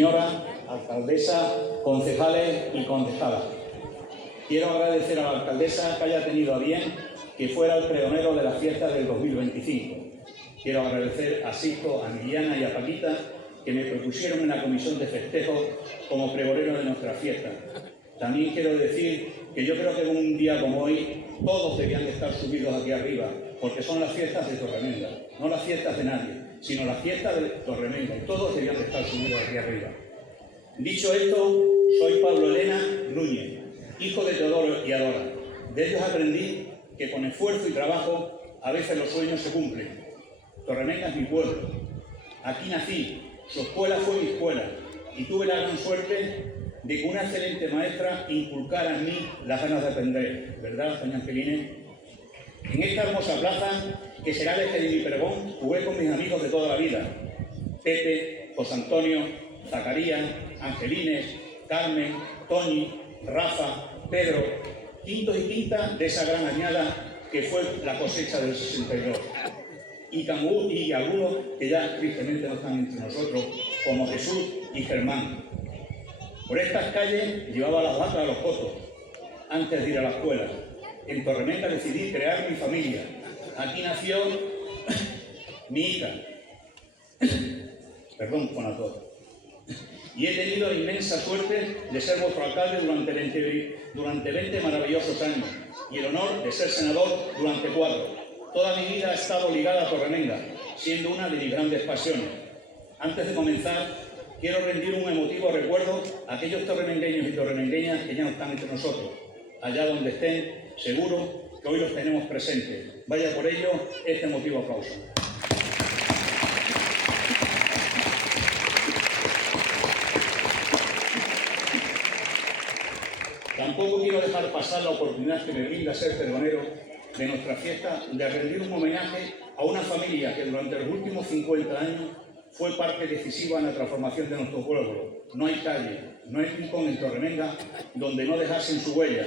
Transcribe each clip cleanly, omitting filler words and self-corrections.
Señora alcaldesa, concejales y concejalas, quiero agradecer a la alcaldesa que haya tenido a bien que fuera el pregonero de las fiestas del 2025. Quiero agradecer a Sisto, a Emiliana y a Paquita que me propusieron en la comisión de festejos como pregonero de nuestras fiestas. También quiero decir que yo creo que en un día como hoy todos debían de estar subidos aquí arriba, porque son las fiestas de Torremenda, no las fiestas de nadie, sino las fiestas de Torremenda, y todos debían de estar subidos aquí arriba. Dicho esto, soy Pablo Elena Núñez, hijo de Teodoro y Adora. De ellos aprendí que con esfuerzo y trabajo a veces los sueños se cumplen. Torremenda es mi pueblo. Aquí nací, su escuela fue mi escuela, y tuve la gran suerte de que una excelente maestra inculcara en mí las ganas de aprender, ¿verdad, doña Angelina? En esta hermosa plaza, que será el eje de mi pregón, jugué con mis amigos de toda la vida: Pepe, José Antonio, Zacarías, Angelines, Carmen, Toñi, Rafa, Pedro, quintos y quintas de esa gran añada que fue la cosecha del 62. Y algunos que ya tristemente no están entre nosotros, como Jesús y Germán. Por estas calles llevaba las vacas a los cotos antes de ir a la escuela. En Torremenda decidí crear mi familia. Aquí nació mi hija. Perdón con la tos. Y he tenido la inmensa suerte de ser vuestro alcalde durante 20 maravillosos años y el honor de ser senador durante 4. Toda mi vida ha estado ligada a Torremenda, siendo una de mis grandes pasiones. Antes de comenzar, quiero rendir un emotivo recuerdo a aquellos torremengueños y torremengueñas que ya no están entre nosotros. Allá donde estén, seguro que hoy los tenemos presentes. Vaya por ello este emotivo aplauso. Tampoco quiero dejar pasar la oportunidad que me brinda ser pregonero de nuestra fiesta de rendir un homenaje a una familia que durante los últimos 50 años fue parte decisiva en la transformación de nuestro pueblo. No hay calle, no hay rincón en Torremenda donde no dejasen su huella,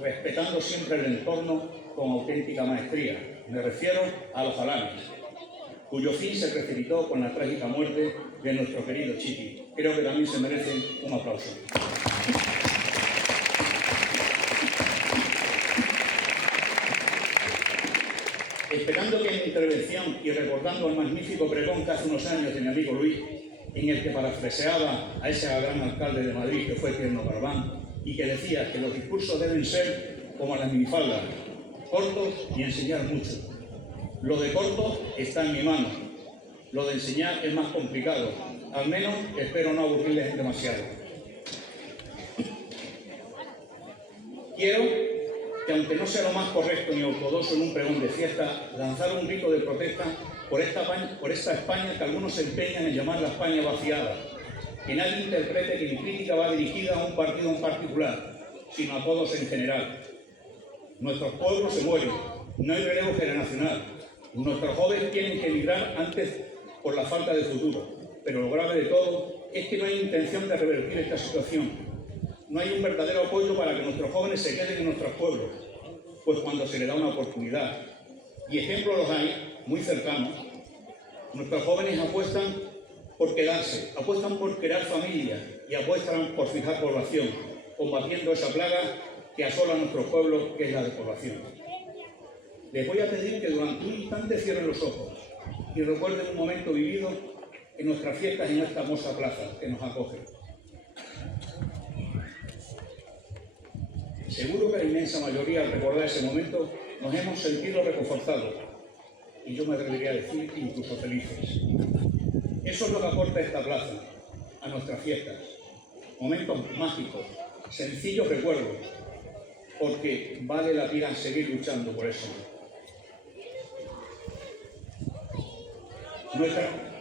respetando siempre el entorno con auténtica maestría. Me refiero a los Alanes, cuyo fin se precipitó con la trágica muerte de nuestro querido Chiqui. Creo que también se merecen un aplauso. Esperando que en mi intervención y recordando el magnífico pregón que hace unos años de mi amigo Luis, en el que parafraseaba a ese gran alcalde de Madrid que fue Tierno Barbán, y que decía que los discursos deben ser como las minifaldas, cortos y enseñar mucho. Lo de corto está en mi mano, lo de enseñar es más complicado, al menos espero no aburrirles demasiado. Quiero que, aunque no sea lo más correcto ni ortodoxo en un pregón de fiesta, lanzar un grito de protesta por esta España que algunos se empeñan en llamar la España vaciada. Que nadie interprete que mi crítica va dirigida a un partido en particular, sino a todos en general. Nuestros pueblos se mueren, no hay relevo generacional. Nuestros jóvenes tienen que emigrar antes por la falta de futuro. Pero lo grave de todo es que no hay intención de revertir esta situación. No hay un verdadero apoyo para que nuestros jóvenes se queden en nuestros pueblos, pues cuando se les da una oportunidad, y ejemplos los hay, muy cercanos, nuestros jóvenes apuestan por quedarse, apuestan por crear familias y apuestan por fijar población, combatiendo esa plaga que asola a nuestro pueblo, que es la despoblación. Les voy a pedir que durante un instante cierren los ojos y recuerden un momento vivido en nuestras fiestas en esta hermosa plaza que nos acoge. Seguro que la inmensa mayoría, al recordar ese momento, nos hemos sentido reconfortados, y yo me atrevería a decir incluso felices. Eso es lo que aporta esta plaza a nuestras fiestas. Momentos mágicos, sencillos recuerdos, porque vale la pena seguir luchando por eso.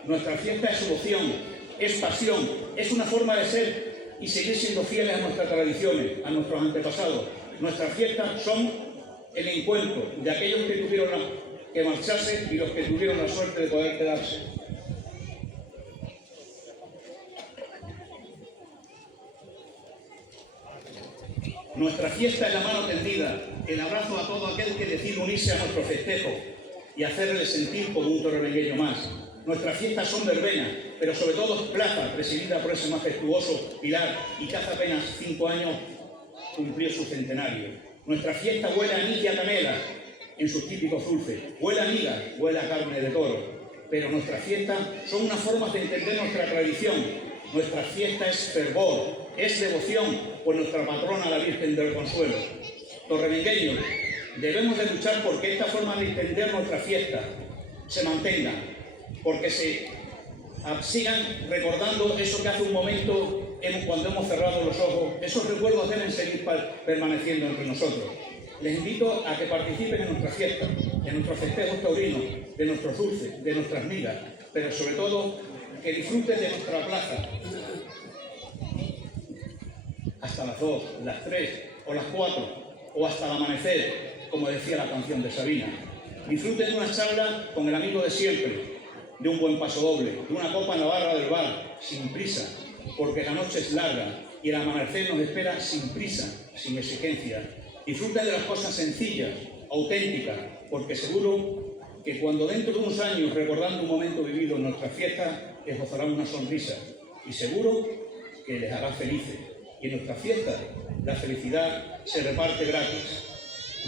Nuestra fiesta es emoción, es pasión, es una forma de ser y seguir siendo fieles a nuestras tradiciones, a nuestros antepasados. Nuestras fiestas son el encuentro de aquellos que tuvieron que marcharse y los que tuvieron la suerte de poder quedarse. Nuestra fiesta es la mano tendida, el abrazo a todo aquel que decide unirse a nuestro festejo y hacerle sentir como un torremengueño más. Nuestras fiestas son verbenas, pero sobre todo es plaza presidida por ese majestuoso pilar y que hace apenas 5 años cumplió su centenario. Nuestra fiesta huele a anís y a canela en sus típicos dulces, huele a migas, huele a carne de toro, pero nuestras fiestas son una forma de entender nuestra tradición. Nuestra fiesta es fervor, es devoción por nuestra patrona, la Virgen del Consuelo. Torremengueños, debemos de luchar porque esta forma de entender nuestra fiesta se mantenga, porque sigan recordando eso que hace un momento, cuando hemos cerrado los ojos. Esos recuerdos deben seguir permaneciendo entre nosotros. Les invito a que participen en nuestra fiesta, en nuestros festejos taurinos, de nuestros dulces, de nuestras migas, pero sobre todo que disfruten de nuestra plaza hasta las 2, las 3 o las 4 o hasta el amanecer, como decía la canción de Sabina. Disfruten de una charla con el amigo de siempre, de un buen paso doble, de una copa en la barra del bar, sin prisa, porque la noche es larga y el amanecer nos espera sin prisa, sin exigencia. Disfruten de las cosas sencillas, auténticas, porque seguro que cuando dentro de unos años, recordando un momento vivido en nuestras fiestas, les gozarán una sonrisa y seguro que les hará felices. Y en nuestras fiestas la felicidad se reparte gratis.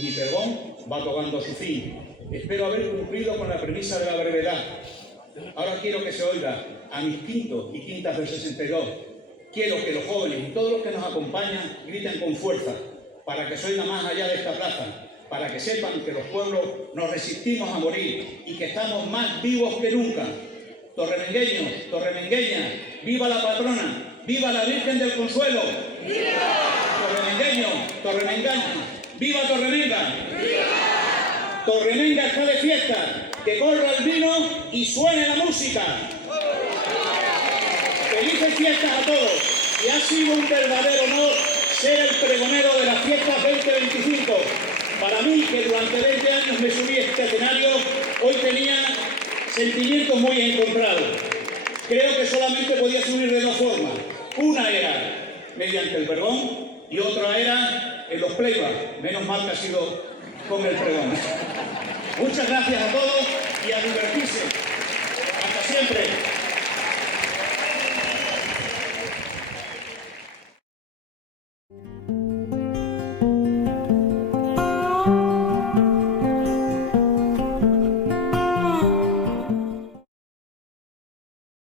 Mi pregón va tocando a su fin. Espero haber cumplido con la premisa de la brevedad. Ahora quiero que se oiga a mis quintos y quintas del 62. Quiero que los jóvenes y todos los que nos acompañan griten con fuerza, para que se oiga más allá de esta plaza, para que sepan que los pueblos nos resistimos a morir y que estamos más vivos que nunca. Torremengueños, torremengueñas, ¡viva la patrona! ¡Viva la Virgen del Consuelo! ¡Viva! Torremengueños, torremengañas, ¡viva Torremenga! ¡Viva! Torremenga está de fiesta, que corra el vino y suene la música. Felices fiestas a todos, y ha sido un verdadero honor ser el pregonero de las fiestas 2025. Para mí, que durante 20 años me subí a este escenario, hoy tenía sentimientos muy encontrados. Creo que solamente podía subir de 2 formas. Una era mediante el pregón y otra era en los playbacks. Menos mal que ha sido con el pregón. Muchas gracias a todos y a divertirse. Hasta siempre.